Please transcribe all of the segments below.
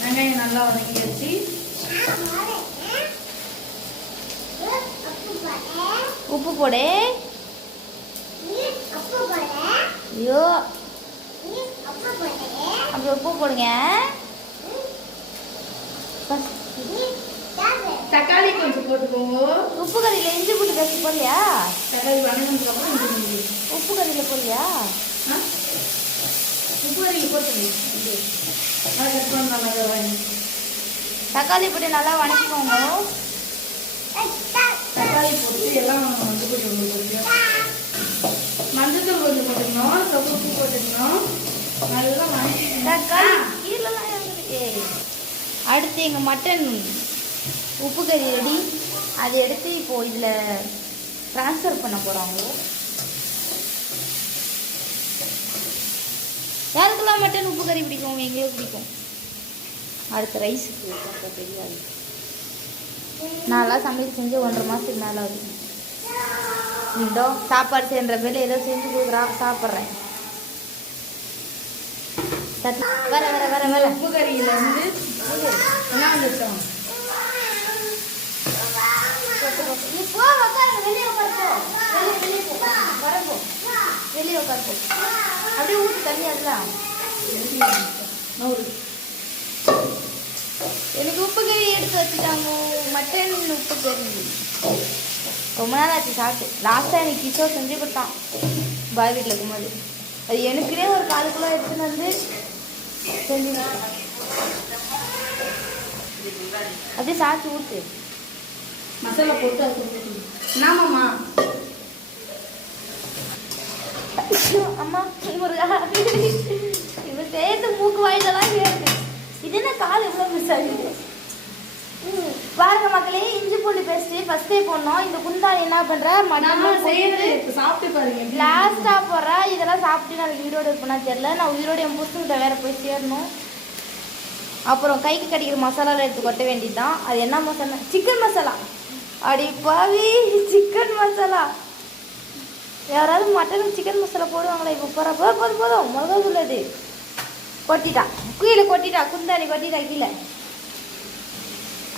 வெங்காயம் நல்லா வதங்கிடுச்சு. உப்பு போடு. ஐயோ அப்படி உப்பு போடுங்க. தக்காளி கொஞ்சம் போட்டுக்கோங்க. உப்பு கறியில் இஞ்சி பூண்டு பேஸ்ட் போடலையா? தக்காளி வதங்கினதுக்கு அப்புறம் உப்பு கறியில் போடலையா? உப்பு கறியில் போட்டுருங்க. கட் பண்ண தக்காளி போட்டு நல்லா வதக்கிக்கோங்க. தக்காளி போட்டு எல்லாம் மஞ்சள் கொஞ்சம் மஞ்சள் கொஞ்சம் போட்டுக்கணும். உப்பு போட்டுக்கணும். நல்லா தக்காளி கீழெல்லாம் இறங்குது. அடுத்து எங்கள் மட்டன் உப்பு கறி ரெடி. அதை எடுத்து இப்போது இதில் ட்ரான்ஸ்ஃபர் பண்ண போகிறாங்க. யாருக்கெல்லாம் மட்டன் உப்பு கறி பிடிக்கும்? எங்களுக்கு பிடிக்கும். அடுத்த ரைஸுக்கு தெரியாது. நான்லாம் சமையல் செஞ்சு 1.5 மாதத்துக்கு மேலே ஆகுது. இதோ சாப்பாடு செய்கிற பேர் ஏதோ செஞ்சு கொடுக்குறா, சாப்பிட்றேன். வர வர வர வர உப்பு கறியில் வந்து என்ன வந்துட்டோம்? வெளியே உட்கார்ப்போ. அப்படியே ஊற்றி தண்ணி அதெல்லாம். எனக்கு உப்பு கறி எடுத்து வச்சுட்டாங்க. மட்டன் உப்பு கறி ரொம்ப நாள் ஆச்சு சாப்பிட்டு. லாஸ்ட்டாக எனக்கு கிஷோர் செஞ்சு கொடுத்தான் பாய் வீட்டில் இருக்கும்போது. அது எனக்குனே ஒரு 4 கிலோ எடுத்துன்னு வந்து செஞ்சு அப்படியே சாப்பிட்டு ஊற்று. மசாலா போட்டு அது நாமாம்மா அம்மா முருகா இவன் சேர்த்து மூக்கு வாயிலெல்லாம் கேட்கு. இது என்ன கால் எவ்வளோ மிஸ் ஆகுது பாருங்க மக்களே. இஞ்சி பூண்டு பேஸ்ட்டு ஃபஸ்ட்டே போடணும். இந்த குந்தாணி என்ன பண்ணுற மட்டன் சாப்பிட்டு பாருங்க. லாஸ்ட்டாக போடுறா. இதெல்லாம் சாப்பிட்டு நாளைக்கு உயிரோடு இருப்பேனா தெரியல. நான் உயிரோடு என் புதுசுகிட்ட வேறு போய் சேரணும். அப்புறம் கைக்கு கடிக்கிற மசாலாவில் எடுத்து கொட்ட வேண்டியது தான். அது என்ன மசாலா? சிக்கன் மசாலா. அடி பாவி, சிக்கன் மசாலா. யாராவது மட்டனுக்கு சிக்கன் மசாலா போடுவாங்களா? இப்போ போகிறப்ப போதும் போதும் மிளகா தூள் அது கொட்டிட்டா. கீழே கொட்டிட்டா. குந்தாணி கொட்டிட்டா கீழே.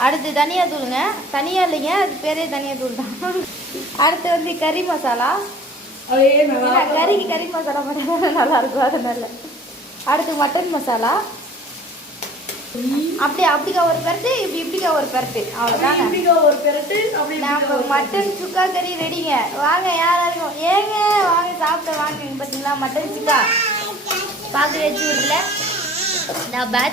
அடுத்து தனியா தூளுங்க. தனியா இல்லைங்க, அது பேரே தனியா தூள் தான். அடுத்து வந்து கறி மசாலா. கறிக்கு கறி மசாலா மட்டும் நல்லா இருக்கும். அதனால அடுத்து மட்டன் மசாலா. அப்படிக்கா ஒரு பெரட்டு, இப்படிக்கா ஒரு பெரட்டு. அவ்வளோதாங்க. மட்டன் சுக்கா கறி ரெடிங்க. வாங்க யாராருக்கும். ஏங்க வாங்க சாப்பிட வாங்க. பார்த்தீங்களா மட்டன் சுக்கா பார்த்து வச்சு விடல. நான்